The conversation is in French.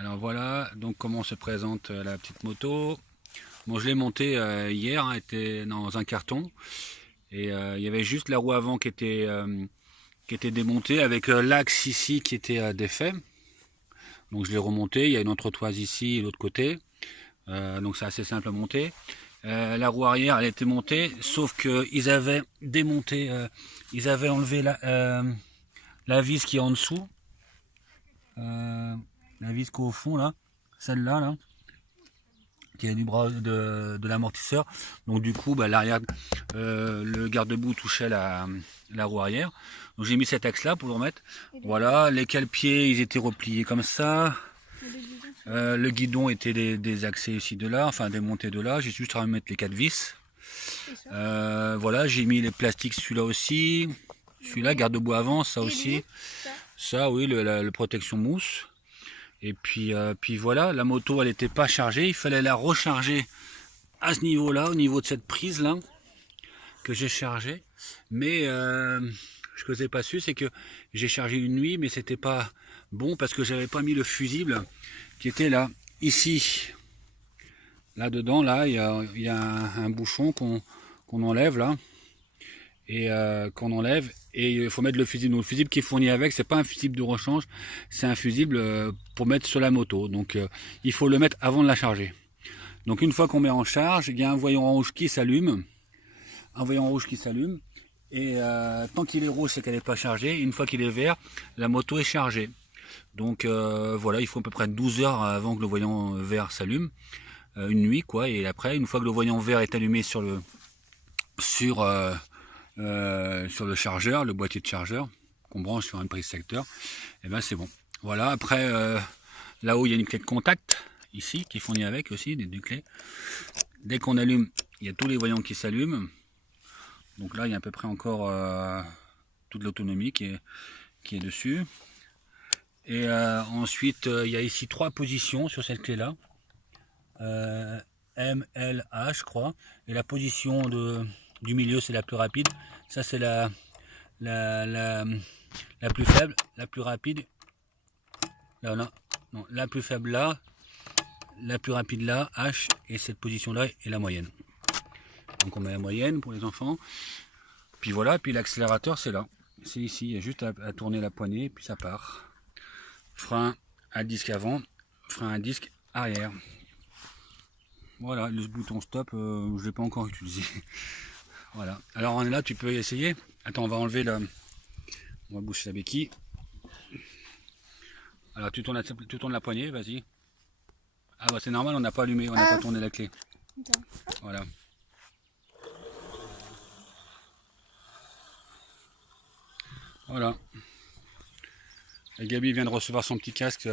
Alors voilà, donc comment se présente la petite moto. Bon, je l'ai montée hier, elle était dans un carton. Et il y avait juste la roue avant qui était démontée avec l'axe ici qui était défait. Donc je l'ai remonté, il y a une entretoise ici et l'autre côté. Donc c'est assez simple à monter. La roue arrière elle était montée, sauf qu'ils avaient démonté, ils avaient enlevé la vis qui est en dessous. La vis qui est au fond là, celle-là là, qui est du bras de l'amortisseur. Donc du coup, bah, l'arrière, le garde-boue touchait la roue arrière. Donc j'ai mis cet axe-là pour le remettre. Voilà, les cale-pieds, ils étaient repliés comme ça. Le guidon était désaxé ici de là, enfin démonté de là. J'ai juste à remettre les 4 vis. Voilà, j'ai mis les plastiques, celui-là aussi. Celui-là, garde-boue avant, ça aussi. Ça, oui, le protection mousse. Et puis voilà, la moto elle n'était pas chargée, il fallait la recharger à ce niveau-là, au niveau de cette prise là que j'ai chargée. Mais ce que j'ai pas su, c'est que j'ai chargé une nuit, mais c'était pas bon parce que j'avais pas mis le fusible qui était là, ici, là dedans, là il y a un bouchon qu'on enlève là et qu'on enlève. Et il faut mettre le fusible. Donc, le fusible qui est fourni avec, c'est pas un fusible de rechange, c'est un fusible pour mettre sur la moto. Donc il faut le mettre avant de la charger. Donc une fois qu'on met en charge, il y a un voyant rouge qui s'allume. Un voyant rouge qui s'allume. Et tant qu'il est rouge, c'est qu'elle n'est pas chargée. Une fois qu'il est vert, la moto est chargée. Donc voilà, il faut à peu près 12 heures avant que le voyant vert s'allume. Une nuit quoi. Et après, une fois que le voyant vert est allumé sur le chargeur, le boîtier de chargeur qu'on branche sur une prise secteur, et ben c'est bon. Voilà, après là-haut il y a une clé de contact ici qui est fournie avec aussi, des clés. Dès qu'on allume, il y a tous les voyants qui s'allument. Donc là il y a à peu près encore toute l'autonomie qui est dessus. Et ensuite il y a ici 3 positions sur cette clé là. M, L, A je crois. Et la position du milieu c'est la plus rapide. Ça c'est la plus faible, la plus rapide. Là, non, la plus faible là, la plus rapide là, H, et cette position là est la moyenne. Donc on met la moyenne pour les enfants. Puis voilà, puis l'accélérateur c'est là. C'est ici, il y a juste à tourner la poignée, puis ça part. Frein à disque avant, frein à disque arrière. Voilà, le bouton stop, je ne l'ai pas encore utilisé. Voilà, alors on est là, tu peux essayer. Attends, on va enlever on va boucher la béquille. Alors tu tournes la poignée, vas-y. Ah bah c'est normal, on n'a pas allumé, on n'a pas tourné la clé. Voilà. Voilà. Et Gabi vient de recevoir son petit casque.